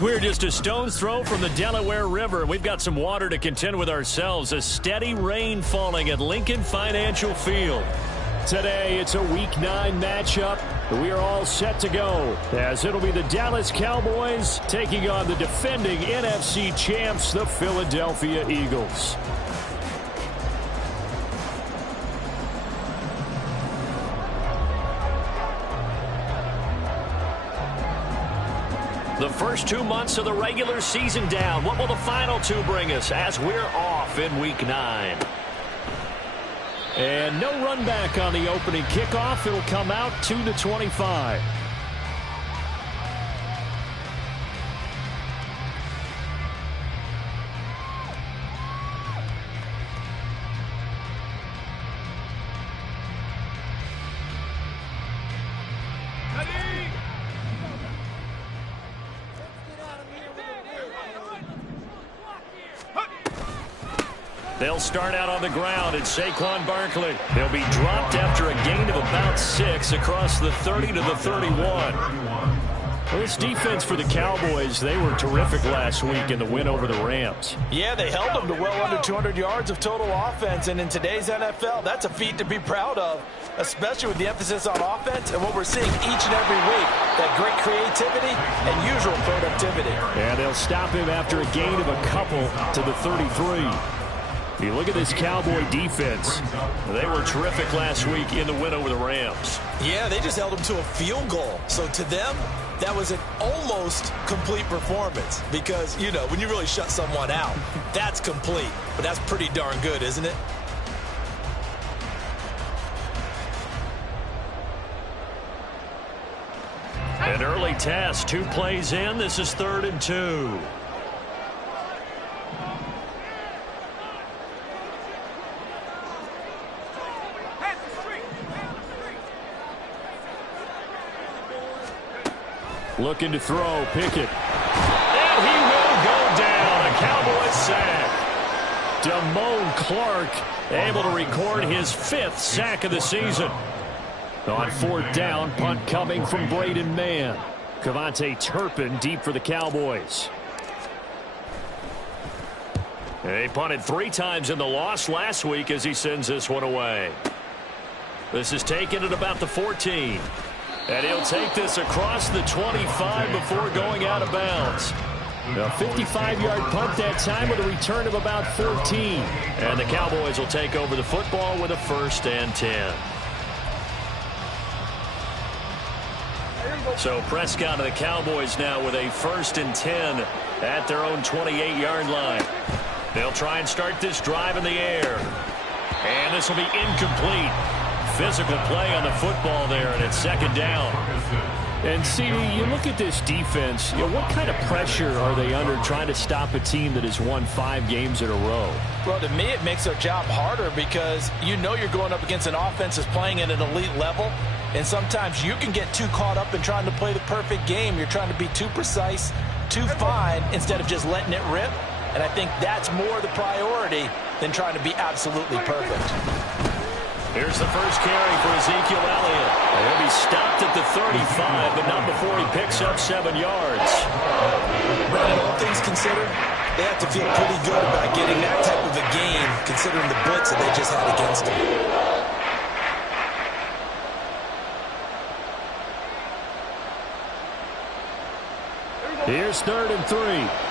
We're just a stone's throw from the Delaware River. We've got some water to contend with ourselves. A steady rain falling at Lincoln Financial Field. Today, it's a Week 9 matchup. We are all set to go, as it'll be the Dallas Cowboys taking on the defending NFC champs, the Philadelphia Eagles. The first 2 months of the regular season down. What will the final 2 bring us as we're off in Week 9? And no run back on the opening kickoff. It'll come out to the 25. They'll start out on the ground. It's Saquon Barkley. They'll be dropped after a gain of about 6 across the 30 to the 31. Well, this defense for the Cowboys, they were terrific last week in the win over the Rams. Yeah, they held them to well under 200 yards of total offense, and in today's NFL, that's a feat to be proud of, especially with the emphasis on offense and what we're seeing each and every week, that great creativity and usual productivity. And they'll stop him after a gain of a couple to the 33. You look at this Cowboy defense. They were terrific last week in the win over the Rams. Yeah, they just held them to a field goal. So to them, that was an almost complete performance because, you know, when you really shut someone out, that's complete. But that's pretty darn good, isn't it? An early test, 2 plays in. This is 3rd and 2. Looking to throw, Pickett. And he will go down. A Cowboys sack. Damone Clark able to record his 5th sack of the season. On 4th down, punt coming from Braden Mann. Kevontae Turpin deep for the Cowboys. They punted 3 times in the loss last week as he sends this one away. This is taken at about the 14. And he'll take this across the 25 before going out of bounds. A 55-yard punt that time with a return of about 14. And the Cowboys will take over the football with a 1st and 10. So Prescott of the Cowboys now with a 1st and 10 at their own 28-yard line. They'll try and start this drive in the air. And this will be incomplete. Physical play on the football there, and it's 2nd down. And, CD, you look at this defense, you know, what kind of pressure are they under trying to stop a team that has won 5 games in a row? Well, to me, it makes their job harder because you know you're going up against an offense that's playing at an elite level, and sometimes you can get too caught up in trying to play the perfect game. You're trying to be too precise, too fine, instead of just letting it rip. And I think that's more the priority than trying to be absolutely perfect. Here's the first carry for Ezekiel Elliott. He'll be stopped at the 35, but not before he picks up 7 yards. Brandon, all things considered, they have to feel pretty good about getting that type of a game, considering the blitz that they just had against them. Here's 3rd and 3.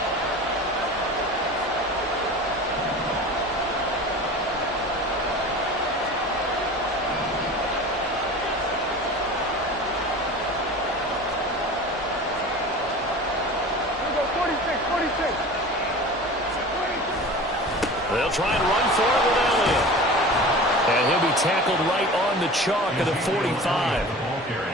They'll try and run for it with Elliott. And he'll be tackled right on the chalk of the 45.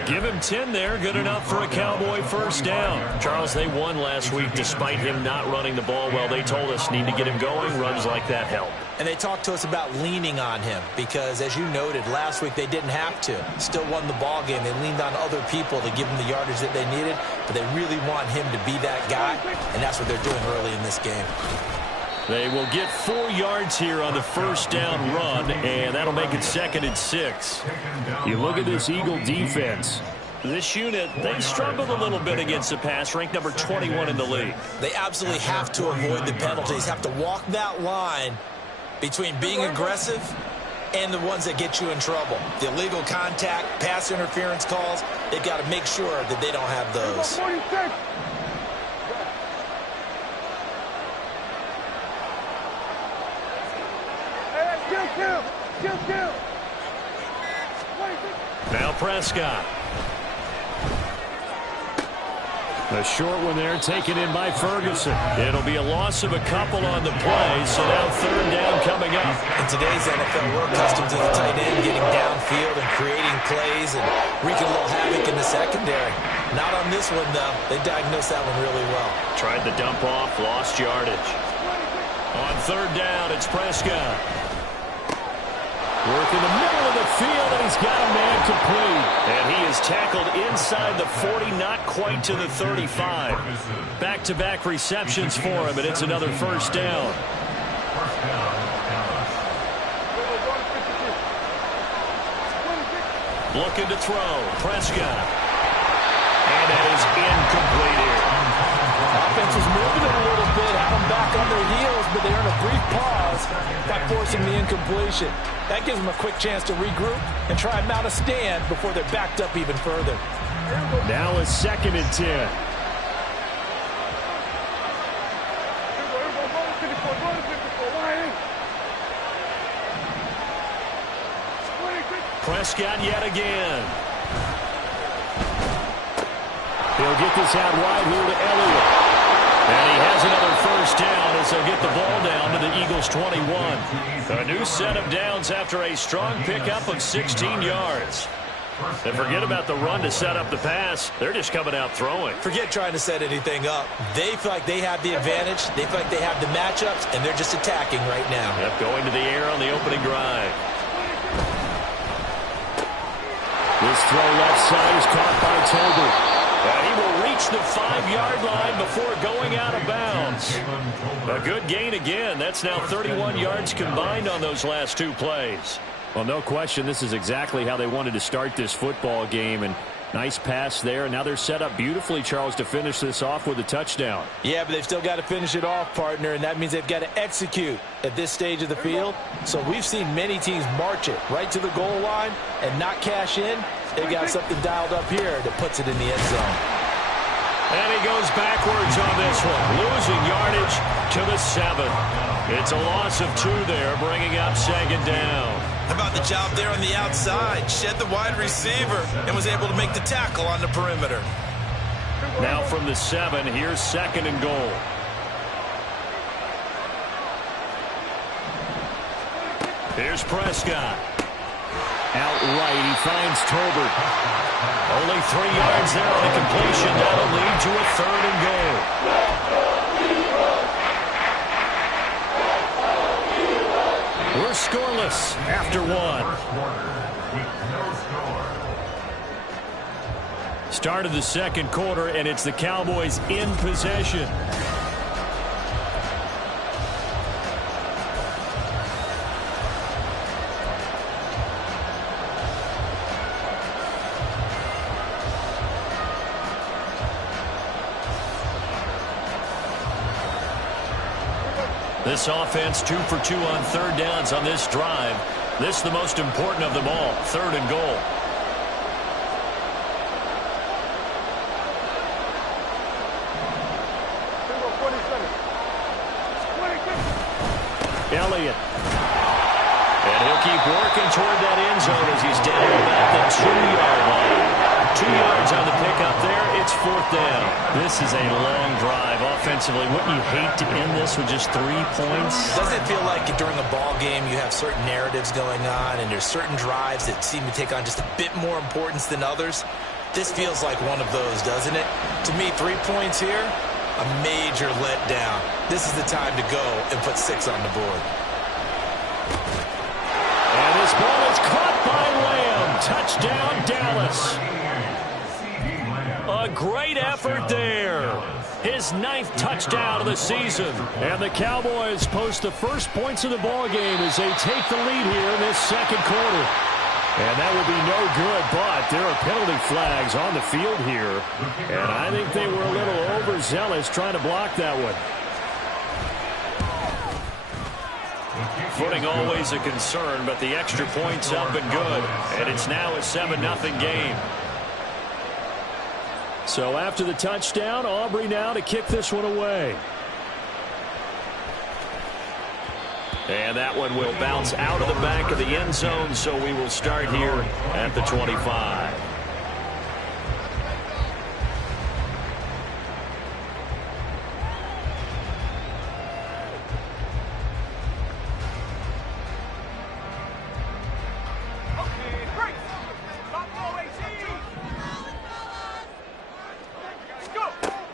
Give him 10 there. Good enough for a Cowboy first down. Charles, they won last week despite him not running the ball well. They told us need to get him going. Runs like that help. And they talked to us about leaning on him because, as you noted, last week they didn't have to. Still won the ball game. They leaned on other people to give them the yardage that they needed, but they really want him to be that guy, and that's what they're doing early in this game. They will get 4 yards here on the first down run, and that'll make it 2nd and 6. You look at this Eagle defense. This unit, they struggled a little bit against the pass, ranked number 21 in the league. They absolutely have to avoid the penalties, have to walk that line between being aggressive and the ones that get you in trouble. The illegal contact, pass interference calls, they've got to make sure that they don't have those. Now Prescott. A short one there taken in by Ferguson. It'll be a loss of a couple on the play, so now 3rd down coming up. In today's NFL, we're accustomed to the tight end getting downfield and creating plays and wreaking a little havoc in the secondary. Not on this one, though. They diagnosed that one really well. Tried the dump off, lost yardage. On 3rd down, it's Prescott. Work in the middle of the field, and he's got a man complete. And he is tackled inside the 40, not quite to the 35. Back-to-back receptions for him, and it's another first down. Looking to throw. Prescott. And that is incomplete here. Offense was moving it a little bit, had them back on their heels, but they earned a brief pause by forcing the incompletion. That gives them a quick chance to regroup and try and mount a stand before they're backed up even further. Now a 2nd and 10. Prescott yet again. He'll get this out wide here to Elliott. And he has another first down as they'll get the ball down to the Eagles' 21. A new set of downs after a strong pickup of 16 yards. And forget about the run to set up the pass. They're just coming out throwing. Forget trying to set anything up. They feel like they have the advantage. They feel like they have the matchups, and they're just attacking right now. Yep, going to the air on the opening drive. This throw left side is caught by Tolbert. And he will reach the 5-yard line before going out of bounds. A good gain again. That's now 31 yards combined on those last 2 plays. Well, no question, this is exactly how they wanted to start this football game. And nice pass there. Now they're set up beautifully, Charles, to finish this off with a touchdown. Yeah, but they've still got to finish it off, partner, and that means they've got to execute at this stage of the field. So we've seen many teams march it right to the goal line and not cash in. They've got something dialed up here that puts it in the end zone. And he goes backwards on this one, losing yardage to the 7. It's a loss of 2 there, bringing up 2nd down. How about the job there on the outside? Shed the wide receiver and was able to make the tackle on the perimeter. Now from the 7, here's 2nd and goal. Here's Prescott. Out right, he finds Tolbert. Only 3 yards there on the completion. That'll lead to a 3rd and goal. We're scoreless after 1. Start of the 2nd quarter, and it's the Cowboys in possession. This offense 2 for 2 on 3rd downs on this drive. This is the most important of them all, 3rd and goal. Elliott. And he'll keep working toward that end zone as he's down about the 2-yard line. 2 yards on the pickup there. It's 4th down. This is a long drive offensively. Wouldn't you hate to end this with just 3 points? Doesn't it feel like during a ball game you have certain narratives going on and there's certain drives that seem to take on just a bit more importance than others? This feels like one of those, doesn't it? To me, 3 points here, a major letdown. This is the time to go and put 6 on the board. And this ball is caught by Lamb. Touchdown, Dallas. A great effort there. His 9th touchdown of the season. And the Cowboys post the first points of the ballgame as they take the lead here in this second quarter. And that will be no good, but there are penalty flags on the field here. And I think they were a little overzealous trying to block that one. Footing always a concern, but the extra point's up and good. And it's now a 7-0 game. So after the touchdown, Aubrey now to kick this one away. And that one will bounce out of the back of the end zone, so we will start here at the 25.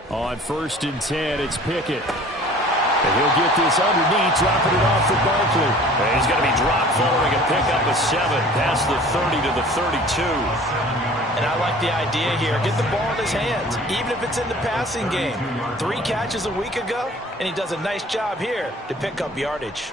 On 1st and 10, it's Pickett. And he'll get this underneath, dropping it off for Barkley. And he's going to be dropped following a pickup of 7 past the 30 to the 32. And I like the idea here. Get the ball in his hands, even if it's in the passing game. 3 catches a week ago, and he does a nice job here to pick up yardage.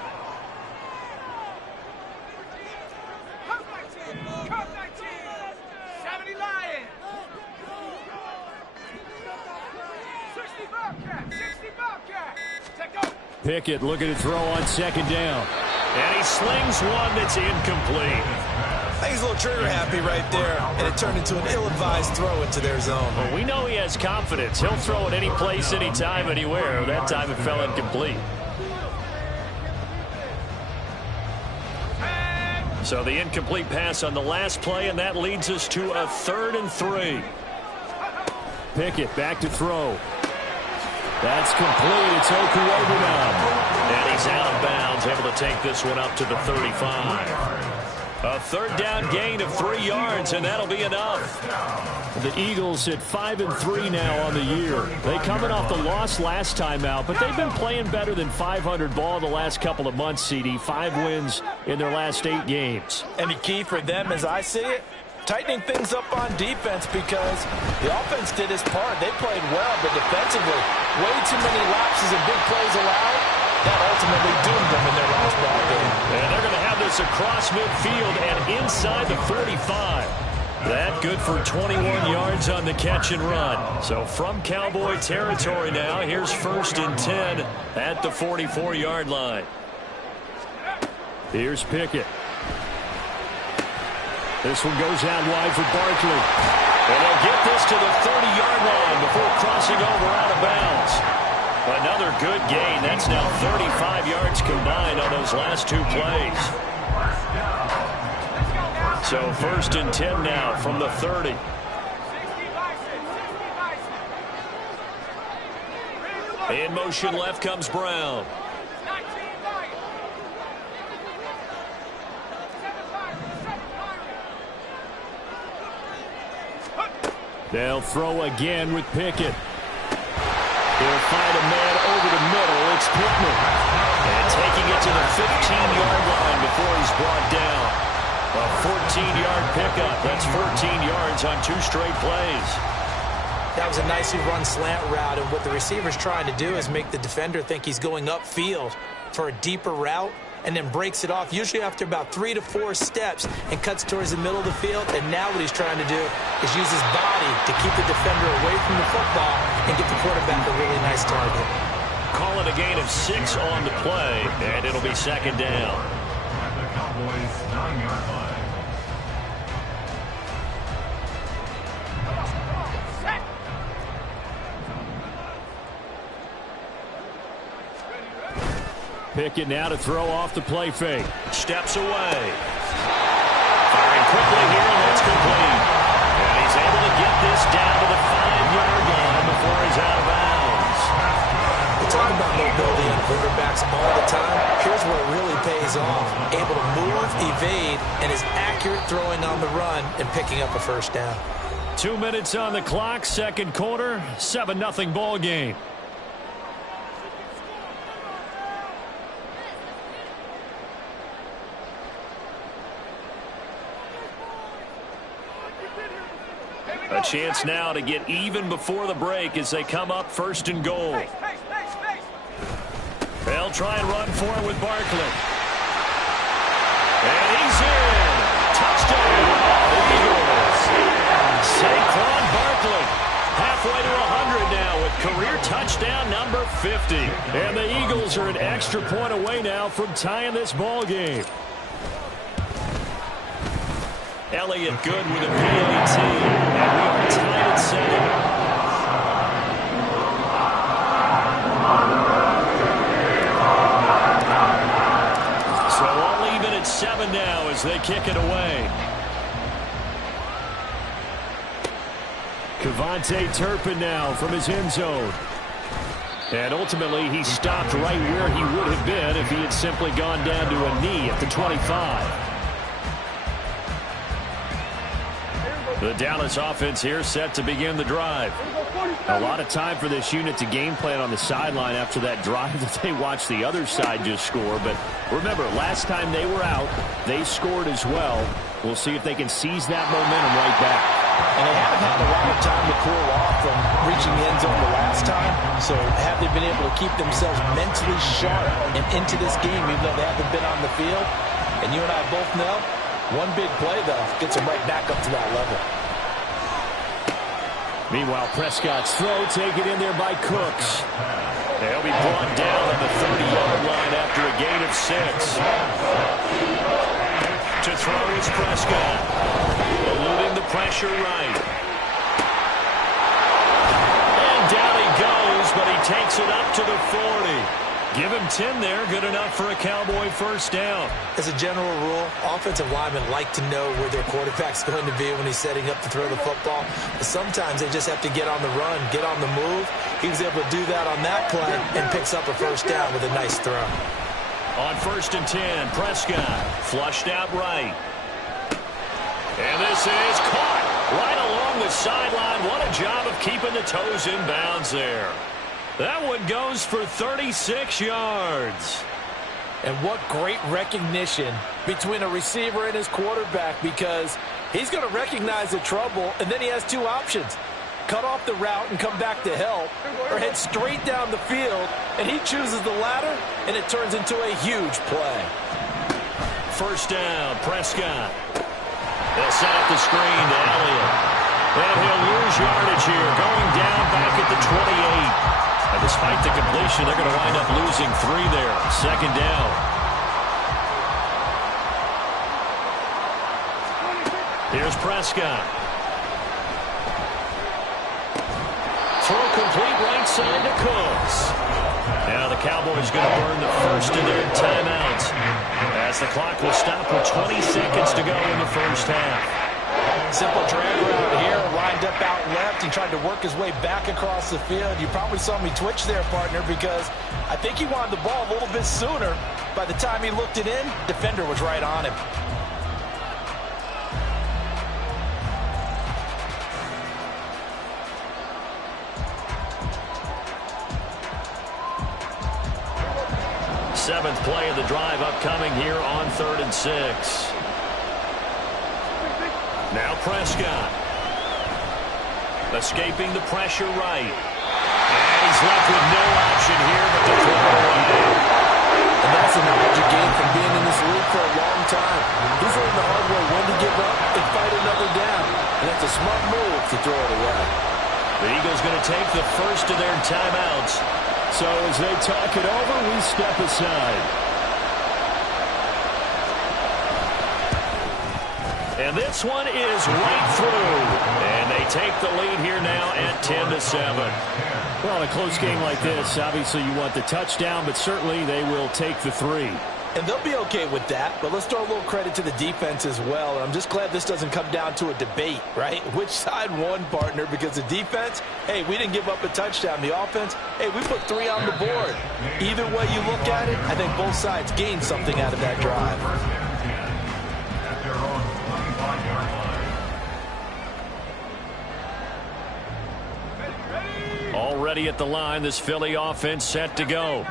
Pickett looking to throw on 2nd down. And he slings one that's incomplete. I think he's a little trigger happy right there, and it turned into an ill-advised throw into their zone. Well, we know he has confidence. He'll throw it any place, anytime, anywhere. That time it fell incomplete. So the incomplete pass on the last play, and that leads us to a 3rd and 3. Pickett back to throw. That's complete. It's Okuobu now. And he's out of bounds, able to take this one up to the 35. A 3rd down gain of 3 yards, and that'll be enough. The Eagles at 5-3 now on the year. They coming off the loss last time out, but they've been playing better than 500 ball the last couple of months, CD. 5 wins in their last 8 games. And the key for them, as I see it, tightening things up on defense, because the offense did its part. They played well, but defensively, way too many lapses and big plays allowed. That ultimately doomed them in their last ball game. And they're going to have this across midfield and inside the 45. That good for 21 yards on the catch and run. So from Cowboy territory now, here's 1st and 10 at the 44-yard line. Here's Pickett. This one goes out wide for Barkley. And they'll get this to the 30-yard line before crossing over out of bounds. Another good gain. That's now 35 yards combined on those last 2 plays. So 1st and 10 now from the 30. In motion left comes Brown. They'll throw again with Pickett. He'll find a man over the middle. It's Pickett. And taking it to the 15-yard line before he's brought down. A 14-yard pickup. That's 14 yards on 2 straight plays. That was a nicely run slant route, and what the receiver's trying to do is make the defender think he's going upfield for a deeper route, and then breaks it off, usually after about 3 to 4 steps, and cuts towards the middle of the field. And now what he's trying to do is use his body to keep the defender away from the football and get the quarterback a really nice target. Call it a gain of 6 on the play, and it'll be 2nd down. At the Cowboys' 9-yard line. Pickett now to throw off the play fake. Steps away. Firing quickly here, and that's complete. And he's able to get this down to the 5-yard line before he's out of bounds. We talk about mobility in quarterbacks all the time. Here's where it really pays off. Able to move, evade, and is accurate throwing on the run and picking up a 1st down. 2 minutes on the clock, second quarter, 7-0 ball game. A chance now to get even before the break as they come up first and goal. They'll try and run for it with Barkley. And he's in. Touchdown, Eagles. Saquon Barkley, halfway to 100 now with career touchdown number 50. And the Eagles are an extra point away now from tying this ball game. Elliott good with a PAT, and we are tied at 7. So all even at 7 now as they kick it away. Kevontae Turpin now from his end zone. And ultimately he stopped right where he would have been if he had simply gone down to a knee at the 25. The Dallas offense here set to begin the drive. A lot of time for this unit to game plan on the sideline after that drive that they watched the other side just score. But remember, last time they were out, they scored as well. We'll see if they can seize that momentum right back. And they haven't had a lot of time to cool off from reaching the end zone the last time. So have they been able to keep themselves mentally sharp and into this game even though they haven't been on the field? And you and I both know, one big play, though, gets them right back up to that level. Meanwhile, Prescott's throw taken in there by Cooks. They'll be brought down on the 30-yard line after a gain of 6. To throw is Prescott. Eluding the pressure right. And down he goes, but he takes it up to the 40. Give him 10 there, good enough for a Cowboy first down. As a general rule, offensive linemen like to know where their quarterback's going to be when he's setting up to throw the football. But sometimes they just have to get on the run, get on the move. He was able to do that on that play and picks up a first down with a nice throw. On 1st and 10, Prescott flushed out right. And this is caught right along the sideline. What a job of keeping the toes in bounds there. That one goes for 36 yards. And what great recognition between a receiver and his quarterback, because he's going to recognize the trouble, and then he has two options. Cut off the route and come back to help, or head straight down the field, and he chooses the latter, and it turns into a huge play. First down, Prescott. They'll set up the screen to Elliott. And he'll lose yardage here, going down back at the 28. And despite the completion, they're going to wind up losing 3 there. Second down. Here's Prescott. Throw complete right side to Cooks. Now the Cowboys going to burn the first of their timeouts as the clock will stop with 20 seconds to go in the first half. Simple drag route here, lined up out left. He tried to work his way back across the field. You probably saw me twitch there, partner, because I think he wanted the ball a little bit sooner. By the time he looked it in, defender was right on him. Seventh play of the drive upcoming here on 3rd and 6. Now Prescott. Escaping the pressure right. And he's left with no option here but to throw away. And that's a knowledge you gain from being in this league for a long time. He's learned the hard way when to give up and fight another down. And that's a smart move to throw it away. The Eagles going to take the first of their timeouts. So as they talk it over, we step aside. And this one is right through. And they take the lead here now at 10-7. Well, in a close game like this, obviously you want the touchdown, but certainly they will take the 3. And they'll be okay with that, but let's throw a little credit to the defense as well. And I'm just glad this doesn't come down to a debate, right? Which side won, partner? Because the defense, hey, we didn't give up a touchdown. The offense, hey, we put 3 on the board. Either way you look at it, I think both sides gained something out of that drive. ready at the line. This Philly offense set to go.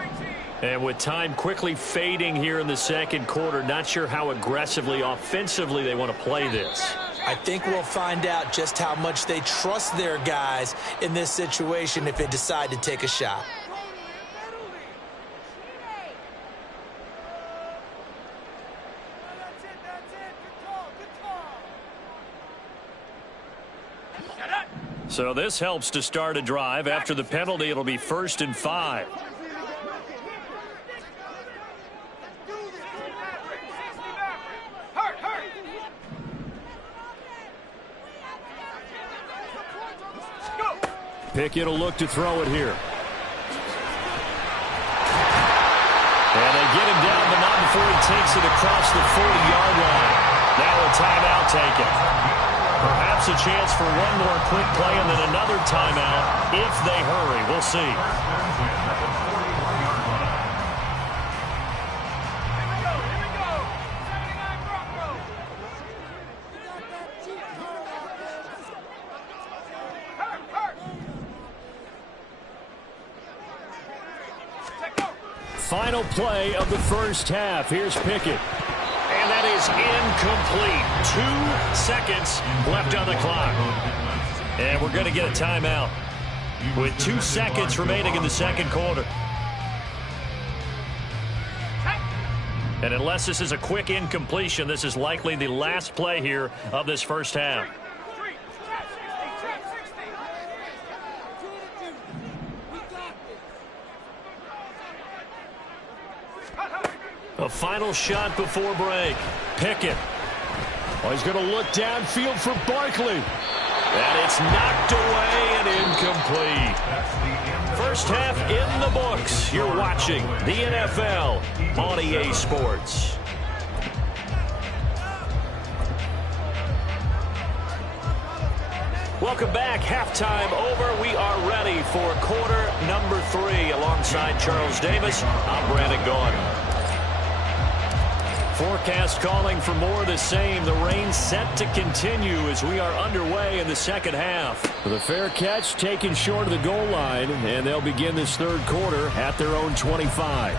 And with time quickly fading here in the second quarter, not sure how aggressively, offensively they want to play this. I think we'll find out just how much they trust their guys in this situation if they decide to take a shot. So this helps to start a drive. After the penalty, it'll be 1st and 5. Pickett will look to throw it here. And they get him down, but not before he takes it across the 40-yard line. Now a timeout taken. Perhaps a chance for one more quick play and then another timeout if they hurry. We'll see. Final play of the first half. Here's Pickett. And that is incomplete. 2 seconds left on the clock. And we're going to get a timeout with 2 seconds remaining in the second quarter. And unless this is a quick incompletion, this is likely the last play here of this first half. A final shot before break. Pickett. Oh, he's going to look downfield for Barkley. And it's knocked away and incomplete. First half in the books. You're watching the NFL on EA Sports. Welcome back. Halftime over. We are ready for quarter number 3. Alongside Charles Davis, I'm Brandon Gordon. Forecast calling for more of the same. The rain set to continue as we are underway in the second half. The fair catch taken short of the goal line, and they'll begin this third quarter at their own 25.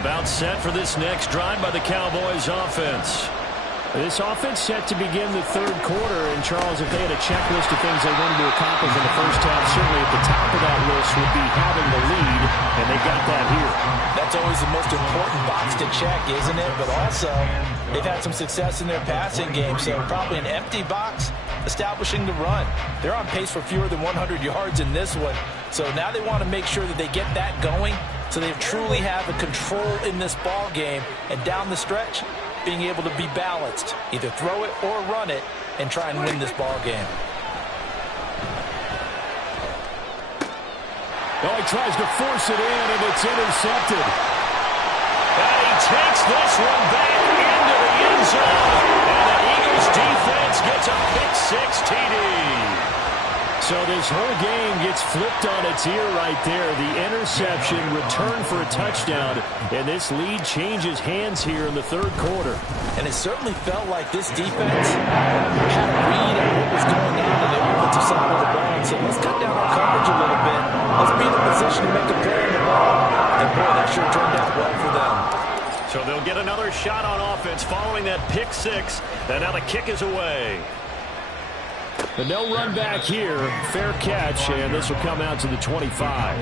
About set for this next drive by the Cowboys offense. This offense set to begin the third quarter, and Charles, if they had a checklist of things they wanted to accomplish in the first half, certainly at the top of that list would be having the lead, and they got that here. That's always the most important box to check, isn't it? But also, they've had some success in their passing game, so probably an empty box establishing the run. They're on pace for fewer than 100 yards in this one, so now they want to make sure that they get that going so they truly have a control in this ball game, and down the stretch, being able to be balanced, either throw it or run it, and try and win this ball game. Oh, he tries to force it in, and it's intercepted. And he takes this one back into the end zone, and the Eagles defense gets a pick-6 TD. So this whole game gets flipped on its ear right there. The interception, return for a touchdown, and this lead changes hands here in the third quarter. And it certainly felt like this defense had a read on what was going on the offensive side of the ball. So let's cut down our coverage a little bit. Let's be in a position to make a play on the ball. And boy, that sure turned out well for them. So they'll get another shot on offense following that pick-6, and now the kick is away. And they'll run back here. Fair catch, and this will come out to the 25.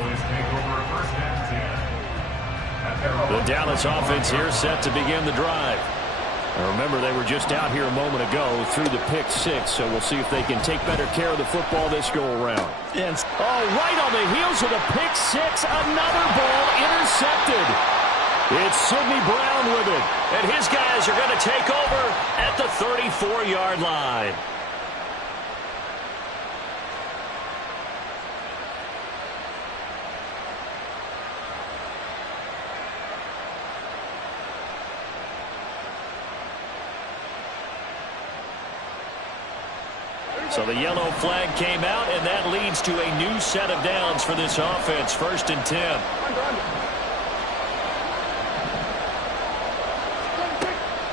The Dallas offense here set to begin the drive. Now remember, they were just out here a moment ago through the pick-6, so we'll see if they can take better care of the football this go-around. Oh, right on the heels of the pick-6, another ball intercepted. It's Sidney Brown with it, and his guys are going to take over at the 34-yard line. So the yellow flag came out, and that leads to a new set of downs for this offense. 1st and 10.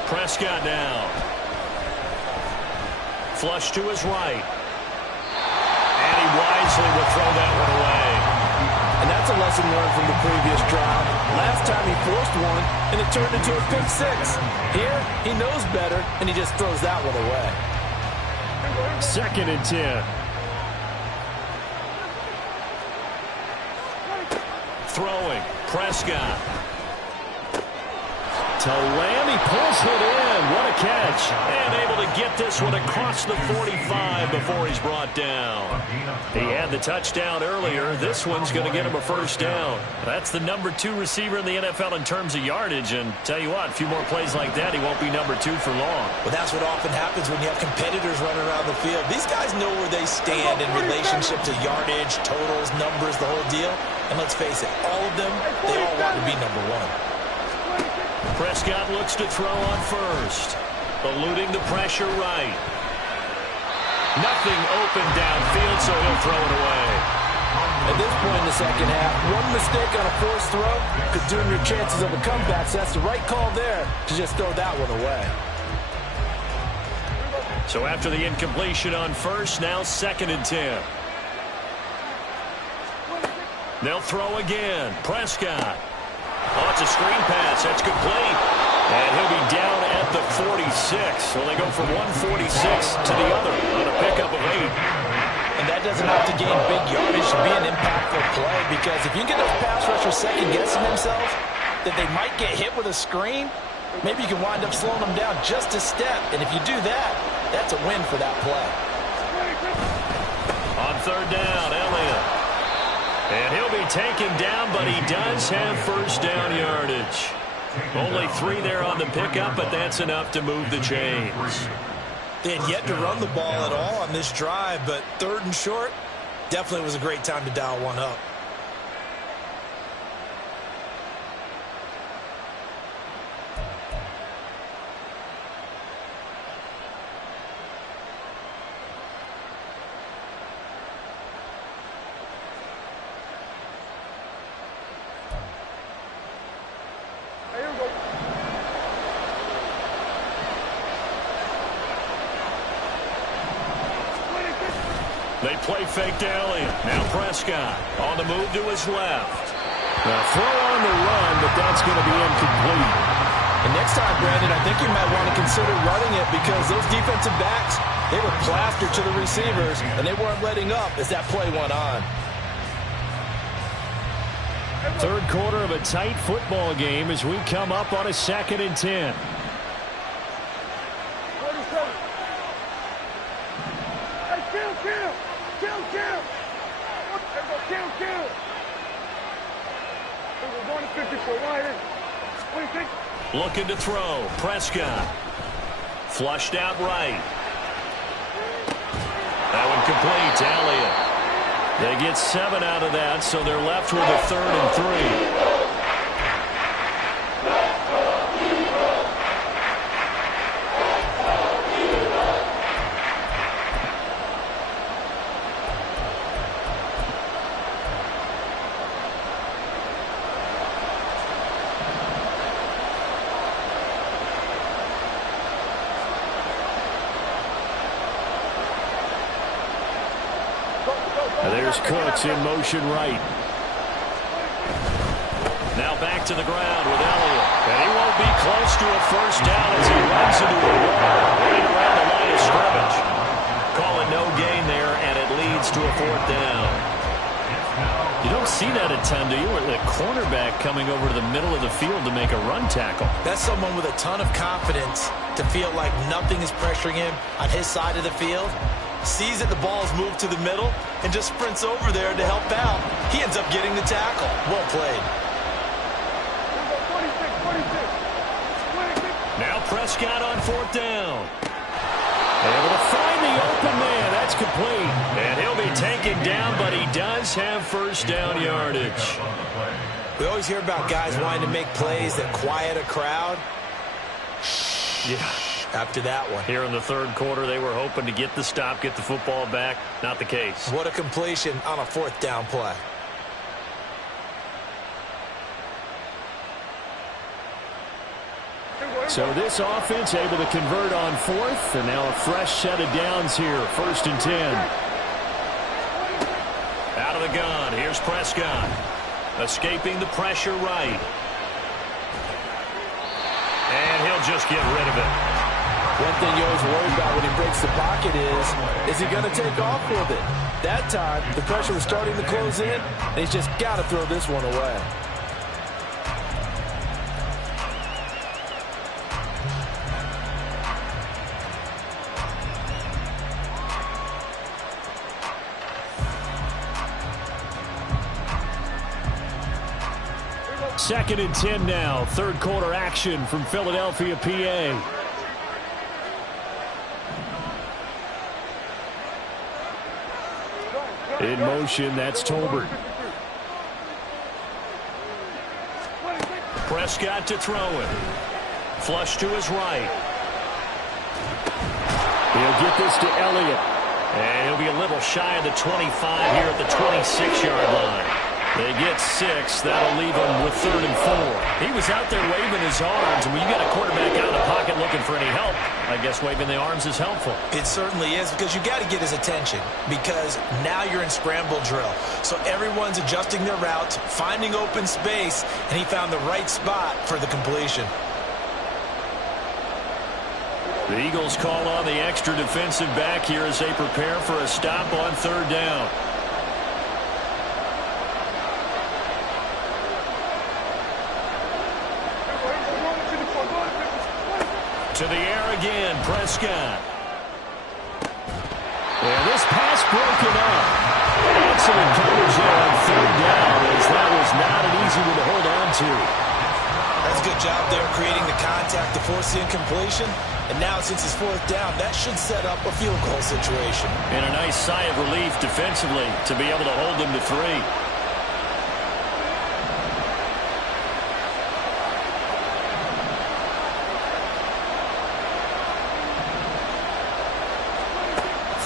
Prescott now. Flush to his right. And he wisely will throw that one away. And that's a lesson learned from the previous drive. Last time he forced one, and it turned into a pick six. Here, he knows better, and he just throws that one away. 2nd and 10. Throwing. Prescott. To Lamb, he pulls it in. What a catch. And able to get this one across the 45 before he's brought down. He had the touchdown earlier. This one's going to get him a first down. That's the number 2 receiver in the NFL in terms of yardage. And tell you what, a few more plays like that, he won't be number 2 for long. Well, that's what often happens when you have competitors running around the field. These guys know where they stand in relationship to yardage, totals, numbers, the whole deal. And let's face it, all of them, they all want to be number 1. Prescott looks to throw on first. Eluding the pressure right. Nothing open downfield, so he'll throw it away. At this point in the second half, one mistake on a forced throw could doom your chances of a comeback, so that's the right call there to just throw that one away. So after the incompletion on first, now 2nd and 10. They'll throw again. Prescott. Oh, it's a screen pass. That's complete. And he'll be down at the 46. So they go from 146 to the other on a pickup of 8. And that doesn't have to gain big yardage to be an impactful play, because if you get those pass rushers second-guessing themselves that they might get hit with a screen, maybe you can wind up slowing them down just a step. And if you do that, that's a win for that play. On 3rd down, Elliott. And he'll be taken down, but he does have first down yardage. Only 3 there on the pickup, but that's enough to move the chains. They had yet to run the ball at all on this drive, but 3rd and short, definitely was a great time to dial one up. They play fake to Elliott. Now Prescott on the move to his left. Now throw on the run, but that's going to be incomplete. And next time, Brandon, I think you might want to consider running it, because those defensive backs, they were plastered to the receivers, and they weren't letting up as that play went on. 3rd quarter of a tight football game as we come up on a 2nd and 10. Looking to throw. Prescott. Flushed out right. That one complete to Elliott. They get 7 out of that, so they're left with a 3rd and 3. There's Cooks in motion right. Now back to the ground with Elliott. And he won't be close to a first down as he runs into a wall right around the line of scrimmage. Call it no gain there, and it leads to a 4th down. You don't see that a ton, do you? The cornerback coming over to the middle of the field to make a run tackle. That's someone with a ton of confidence to feel like nothing is pressuring him on his side of the field. Sees that the ball is moved to the middle and just sprints over there to help out. He ends up getting the tackle. Well played. Now Prescott on 4th down. Able to find the open man. That's complete. And he'll be taken down, but he does have first down yardage. We always hear about guys wanting to make plays that quiet a crowd. Yeah. After that one. Here in the 3rd quarter, they were hoping to get the stop, get the football back. Not the case. What a completion on a 4th down play. So this offense able to convert on fourth, and now a fresh set of downs here, 1st and 10. Out of the gun, here's Prescott. Escaping the pressure right. And he'll just get rid of it. One thing you always worry about when he breaks the pocket is he going to take off with it? That time, the pressure was starting to close in, and he's just got to throw this one away. Second and 10 now. Third quarter action from Philadelphia, PA. In motion, that's Tolbert. Prescott to throw it. Flush to his right. He'll get this to Elliott. And he'll be a little shy of the 25 here at the 26-yard line. They get 6. That'll leave him with 3rd and 4. He was out there waving his arms, and when you got a quarterback out of the pocket looking for any help, I guess waving the arms is helpful. It certainly is, because you got to get his attention, because now you're in scramble drill. So everyone's adjusting their routes, finding open space, and he found the right spot for the completion. The Eagles call on the extra defensive back here as they prepare for a stop on 3rd down. To the air again, Prescott. And this pass broken up. Excellent coverage there on 3rd down, as that was not an easy one to hold on to. That's a good job there creating the contact to force the incompletion. And now since it's 4th down, that should set up a field goal situation. And a nice sigh of relief defensively to be able to hold them to 3.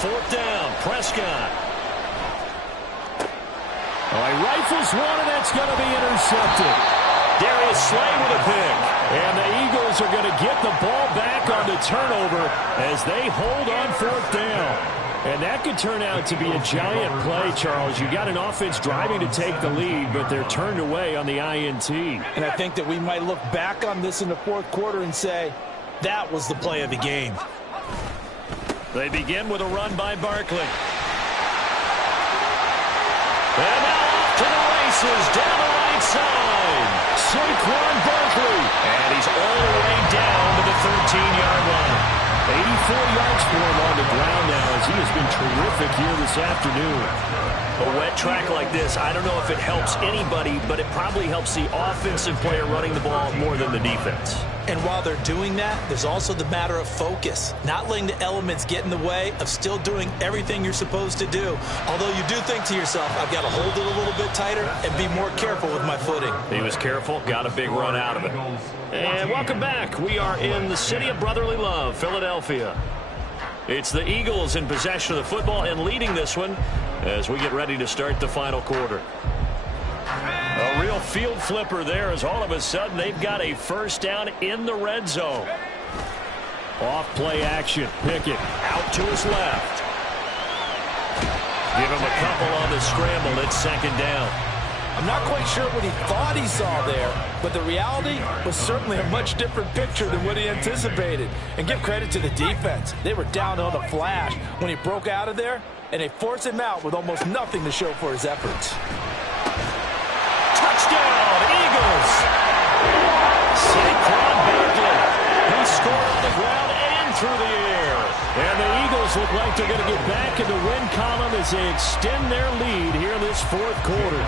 Fourth down, Prescott. Oh, he rifles one, and that's going to be intercepted. Darius Slay with a pick. And the Eagles are going to get the ball back on the turnover as they hold on 4th down. And that could turn out to be a giant play, Charles. You got an offense driving to take the lead, but they're turned away on the INT. And I think that we might look back on this in the 4th quarter and say, that was the play of the game. They begin with a run by Barkley. And now off to the races, down the right side. Saquon Barkley. And he's all the way down to the 13-yard line. 84 yards for him on the ground now, as he has been terrific here this afternoon. A wet track like this, I don't know if it helps anybody, but it probably helps the offensive player running the ball more than the defense. And while they're doing that, there's also the matter of focus. Not letting the elements get in the way of still doing everything you're supposed to do. Although you do think to yourself, I've got to hold it a little bit tighter and be more careful with my footing. He was careful, got a big run out of it. And welcome back. We are in the city of brotherly love, Philadelphia. It's the Eagles in possession of the football and leading this one as we get ready to start the final quarter. A real field flipper there, as all of a sudden they've got a 1st down in the red zone. Off play action. Pickett out to his left. Give him a couple on the scramble. It's 2nd down. I'm not quite sure what he thought he saw there, but the reality was certainly a much different picture than what he anticipated. And give credit to the defense. They were down on a flash when he broke out of there, and they forced him out with almost nothing to show for his efforts. Touchdown, Eagles! Saquon Barkley, he scored on the ground and through the air. And the Eagles look like they're going to get back in the win column as they extend their lead here in this 4th quarter.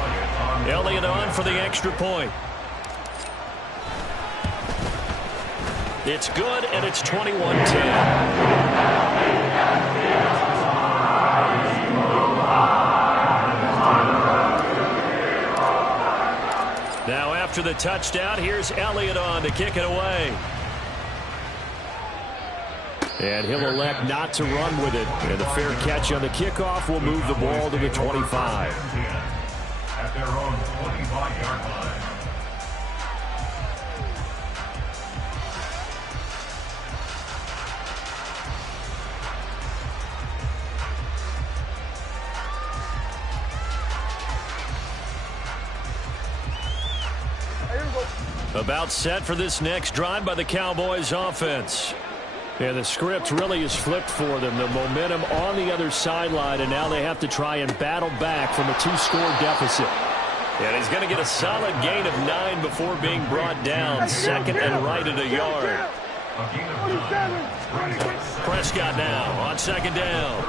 Elliott on for the extra point. It's good, and it's 21-10. Now after the touchdown, here's Elliott on to kick it away. And he'll elect not to run with it. And the fair catch on the kickoff will move the ball to the 25. At their own 25-yard line. About set for this next drive by the Cowboys offense. Yeah, the script really is flipped for them. The momentum on the other sideline, and now they have to try and battle back from a 2-score deficit. And he's going to get a solid gain of 9 before being brought down. Second and right at a yard. Prescott now on second down.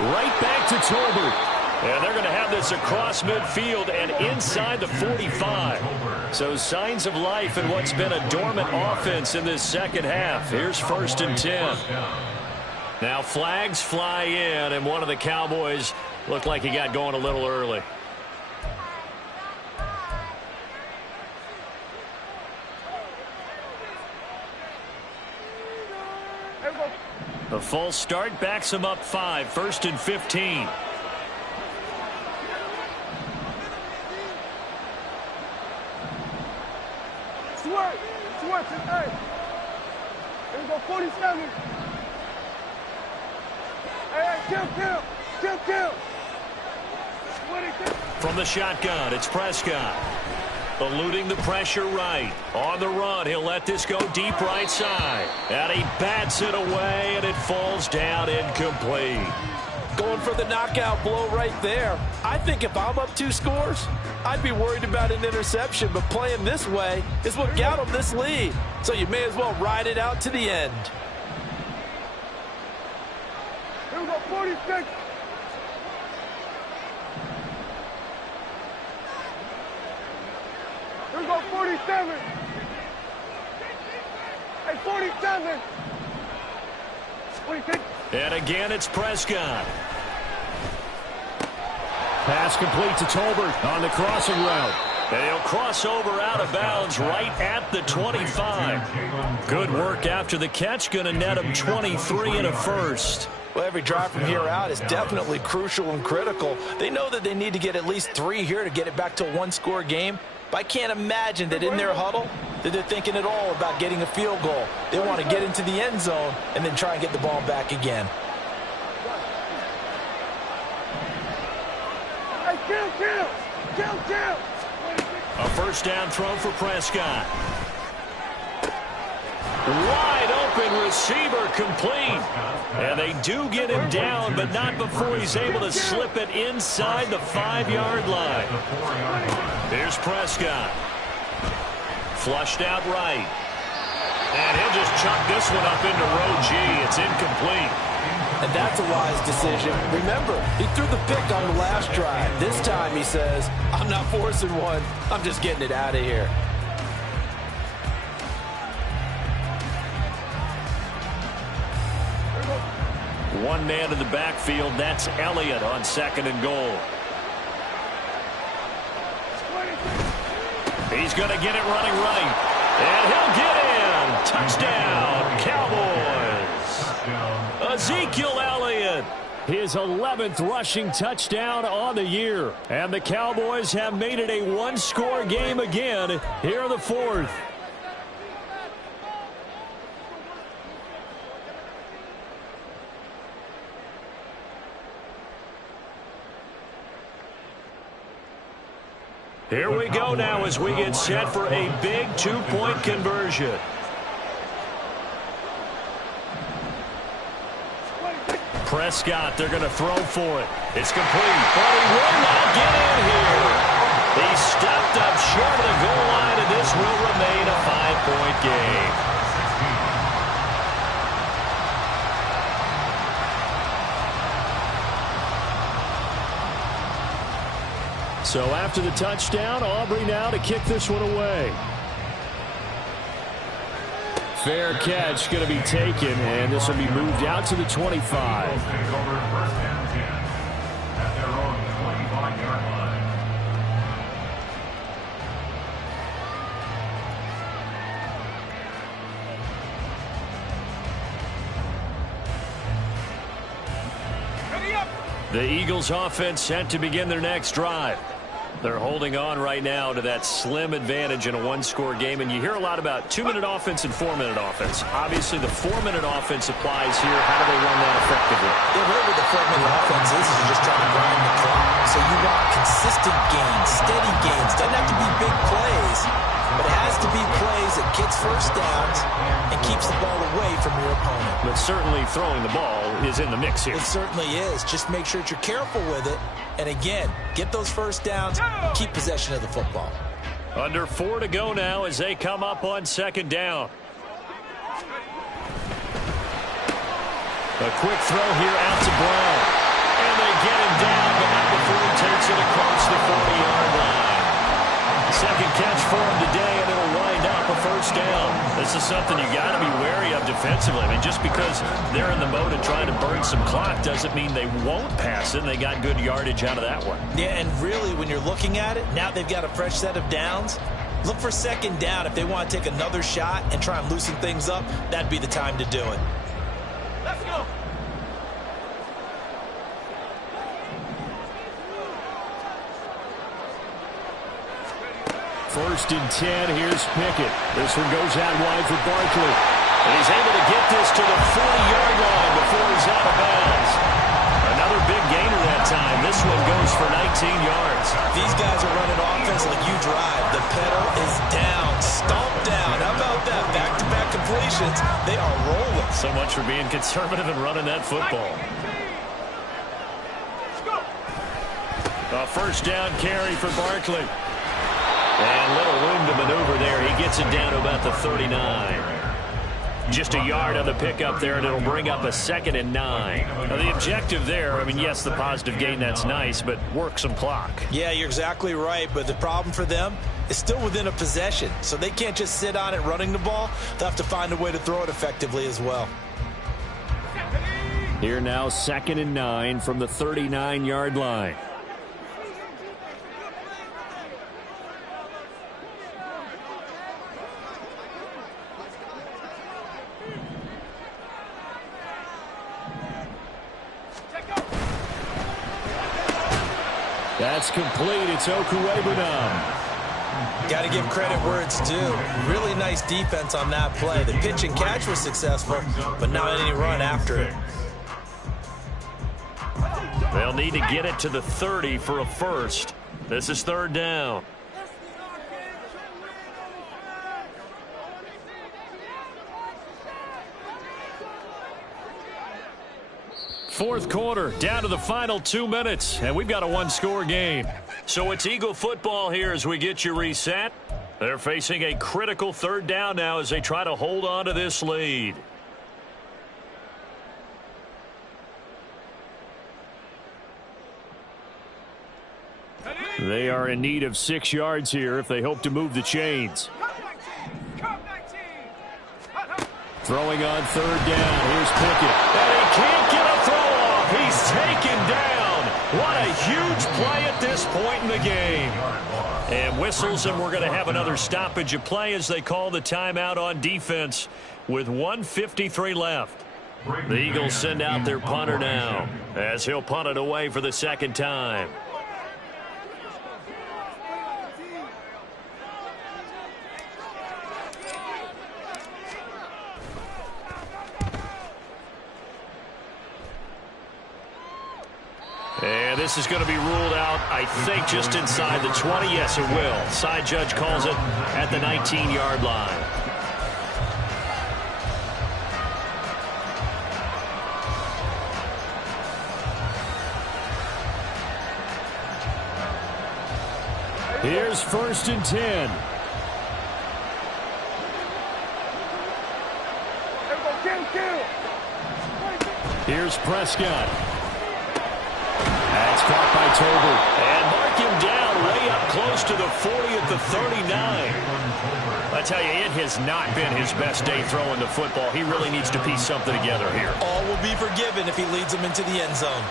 Right back to Tolbert. And they're going to have this across midfield and inside the 45. So signs of life in what's been a dormant offense in this second half. Here's 1st and 10. Now flags fly in, and one of the Cowboys looked like he got going a little early. A false start backs him up 5. 1st and 15. Hey, here we go, 47. Hey, kill. From the shotgun, it's Prescott. Eluding the pressure right. On the run, he'll let this go deep right side. And he bats it away, and it falls down incomplete. Going for the knockout blow right there. I think if I'm up 2 scores, I'd be worried about an interception, but playing this way is what got them this lead. So you may as well ride it out to the end. Here we go, 46. Here we go, 47. Hey, 47. 46. And again, it's Prescott. Pass complete to Tolbert on the crossing route. And he'll cross over out of bounds right at the 25. Good work after the catch. Going to net him 23 and a first. Well, every drive from here out is definitely crucial and critical. They know that they need to get at least 3 here to get it back to a 1-score game. But I can't imagine that in their huddle that they're thinking at all about getting a field goal. They want to get into the end zone and then try and get the ball back again. Kill. A first down throw for Prescott. Wide open receiver complete. And they do get him down, but not before he's able to slip it inside the 5-yard line. Here's Prescott. Flushed out right. And he'll just chuck this one up into row G. It's incomplete. And that's a wise decision. Remember, he threw the pick on the last drive. This time he says, I'm not forcing one. I'm just getting it out of here. One man in the backfield. That's Elliott on second and goal. He's going to get it running right. And he'll get in. Touchdown, Cowboys. Ezekiel Elliott. His 11th rushing touchdown on the year. And the Cowboys have made it a 1-score game again here in the 4th. Here we go now as we get set for a big 2-point conversion. Prescott, they're going to throw for it. It's complete, but he will not get in here. He stepped up short of the goal line, and this will remain a 5-point game. So after the touchdown, Aubrey now to kick this one away. Fair catch going to be taken, and this will be moved out to the 25. The Eagles offense set to begin their next drive. They're holding on right now to that slim advantage in a 1-score game. And you hear a lot about 2-minute offense and 4-minute offense. Obviously, the 4-minute offense applies here. How do they run that effectively? Yeah, really with the 4-minute offense, this is just trying to grind the clock. So you want consistent gains, steady gains. Doesn't have to be big plays, but it has to be plays that gets first downs and keeps the ball away from your opponent. But certainly throwing the ball is in the mix here. It certainly is. Just make sure that you're careful with it. And again, get those first downs, keep possession of the football. Under 4 to go now as they come up on second down. A quick throw here out to Brown. And they get him down, but not before he takes it across the 40-yard line. Second catch for him today, and it'll wind up a first down. This is something you got to be wary of defensively. I mean, just because they're in the mode of trying to burn some clock doesn't mean they won't pass it, and they got good yardage out of that one. Yeah, and really, when you're looking at it, now they've got a fresh set of downs. Look for second down. If they want to take another shot and try and loosen things up, that'd be the time to do it. Let's go. First and 10, here's Pickett. This one goes out wide for Barkley. And he's able to get this to the 40-yard line before he's out of bounds. Another big gainer that time. This one goes for 19 yards. These guys are running offense like you drive. The pedal is down, stomp down. How about that? Back-to-back completions. They are rolling. So much for being conservative and running that football. A first down carry for Barkley. And little room to maneuver there. He gets it down to about the 39. Just a yard on the pickup there, and it'll bring up a 2nd and 9. Now, the objective there, I mean, yes, the positive gain, that's nice, but work some clock. Yeah, you're exactly right, but the problem for them is still within a possession, so they can't just sit on it running the ball. They'll have to find a way to throw it effectively as well. Here now, 2nd and 9 from the 39-yard line. That's complete. It's Okuwebunam. Got to give credit where it's due. Really nice defense on that play. The pitch and catch was successful, but not any run after it. They'll need to get it to the 30 for a first. This is 3rd down. Fourth quarter, down to the final 2 minutes, and we've got a one-score game. So it's Eagle football here as we get you reset. They're facing a critical 3rd down now as they try to hold on to this lead. They are in need of 6 yards here if they hope to move the chains. Throwing on 3rd down. Here's Pickett. And he can't get a throw off. He's taken down. What a huge play at this point in the game. And whistles, and we're going to have another stoppage of play as they call the timeout on defense with 1:53 left. The Eagles send out their punter now as he'll punt it away for the 2nd time. And this is going to be ruled out, I think, just inside the 20. Yes, it will. Side judge calls it at the 19-yard line. Here's 1st and 10. Here's Prescott. That's caught by Tolbert. And mark him down way up close to the 40 at the 39. I tell you, it has not been his best day throwing the football. He really needs to piece something together here. All will be forgiven if he leads them into the end zone.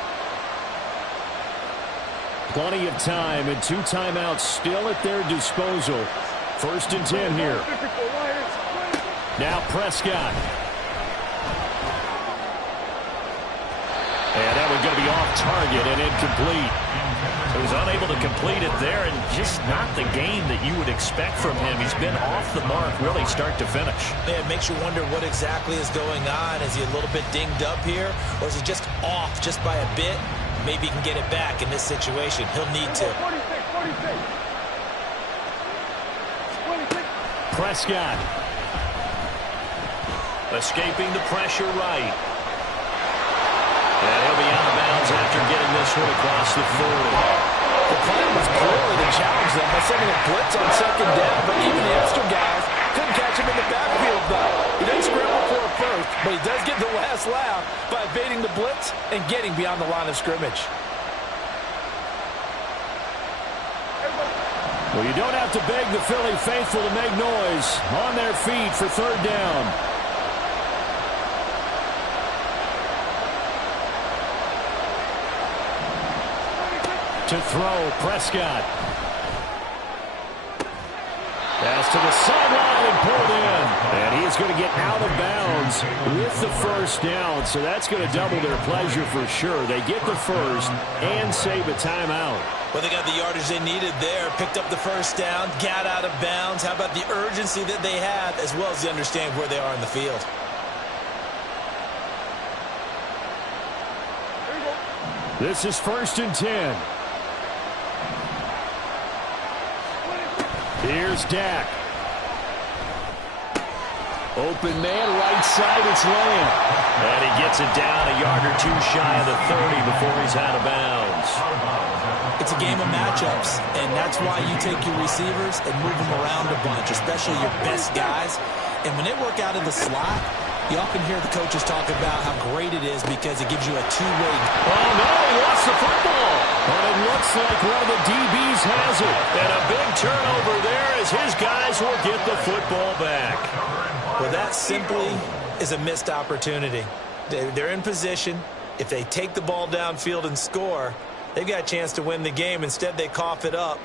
Plenty of time and 2 timeouts still at their disposal. 1st and 10 here. Now Prescott. And that was going to be off target and incomplete. He was unable to complete it there, and just not the game that you would expect from him. He's been off the mark really start to finish. Yeah, it makes you wonder what exactly is going on. Is he a little bit dinged up here, or is he just off just by a bit? maybe he can get it back in this situation. He'll need to. Prescott. Escaping the pressure right. And he'll be out of bounds after getting this one across the 40. The plan was clearly to challenge them by sending a blitz on second down, but even the extra guys couldn't catch him in the backfield, though. He didn't scramble for it first, but he does get the last laugh by evading the blitz and getting beyond the line of scrimmage. Well, you don't have to beg the Philly faithful to make noise. On their feet for third down. To throw, Prescott. Pass to the sideline and pulled in. And he's going to get out of bounds with the first down. So that's going to double their pleasure for sure. They get the first and save a timeout. Well, they got the yardage they needed there, picked up the first down, got out of bounds. How about the urgency that they have, as well as the understanding where they are in the field? This is 1st and 10. Here's Dak. Open man, right side, it's Lamb. And he gets it down a yard or two shy of the 30 before he's out of bounds. It's a game of matchups, and that's why you take your receivers and move them around a bunch, especially your best guys. And when they work out of the slot, you often hear the coaches talk about how great it is because it gives you a two-way. Oh, no, he lost the football. But it looks like one of the DBs has it. And a big turnover there as his guys will get the football back. Well, that simply is a missed opportunity. They're in position. If they take the ball downfield and score, they've got a chance to win the game. Instead, they cough it up.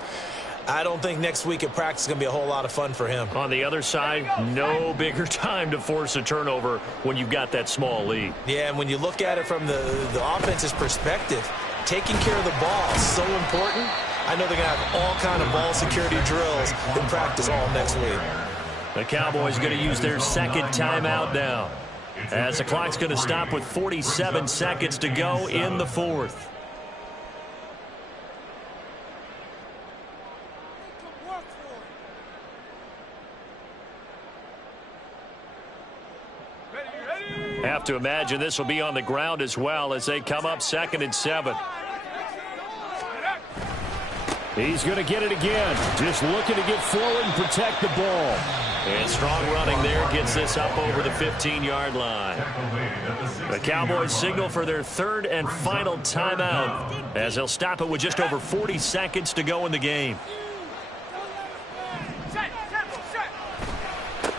I don't think next week at practice is going to be a whole lot of fun for him. On the other side, no bigger time to force a turnover when you've got that small lead. Yeah, and when you look at it from the offense's perspective, taking care of the ball is so important. I know they're going to have all kind of ball security drills in practice all next week. The Cowboys going to use their second timeout now, as the clock's going to stop with 47 seconds to go in the fourth. Have to imagine this will be on the ground as well as they come up 2nd and 7. He's going to get it again. Just looking to get forward and protect the ball. And strong running there gets this up over the 15-yard line. The Cowboys signal for their third and final timeout as they'll stop it with just over 40 seconds to go in the game.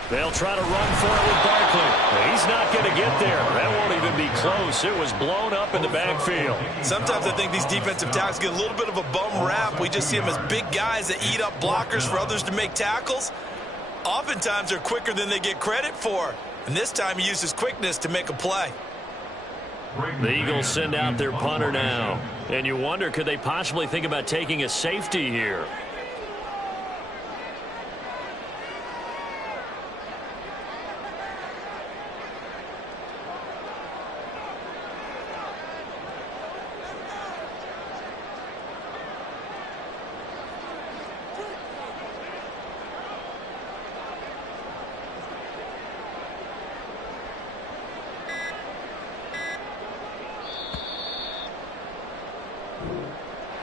They'll try to run for it with Barkley. He's not going to get there. That won't even be close. It was blown up in the backfield. Sometimes I think these defensive tackles get a little bit of a bum rap. We just see them as big guys that eat up blockers for others to make tackles. Oftentimes they're quicker than they get credit for. And this time he uses quickness to make a play. The Eagles send out their punter now. And you wonder, could they possibly think about taking a safety here?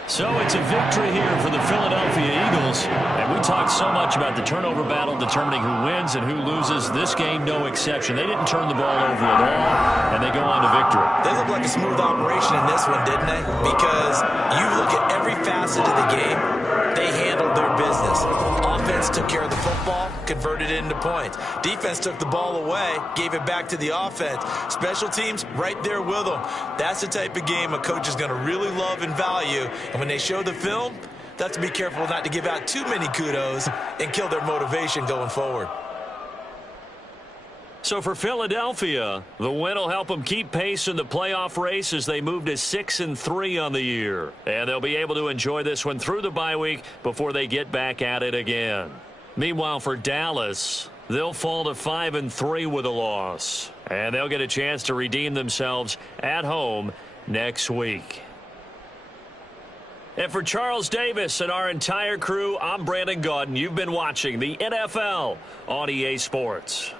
So it's a victory here for the Philadelphia Eagles. And we talked so much about the turnover battle determining who wins and who loses. This game, no exception. They didn't turn the ball over at all, and they go on to victory. They looked like a smooth operation in this one, didn't they? Because you look at every facet of the game, they handled their business. Offense took care of the football, converted it into points. Defense took the ball away, gave it back to the offense. Special teams, right there with them. That's the type of game a coach is going to really love and value. And when they show the film, they have to be careful not to give out too many kudos and kill their motivation going forward. So for Philadelphia, the win will help them keep pace in the playoff race as they move to 6-3 on the year. And they'll be able to enjoy this one through the bye week before they get back at it again. Meanwhile, for Dallas, they'll fall to 5-3 with a loss. And they'll get a chance to redeem themselves at home next week. And for Charles Davis and our entire crew, I'm Brandon Gaudin. You've been watching the NFL on EA Sports.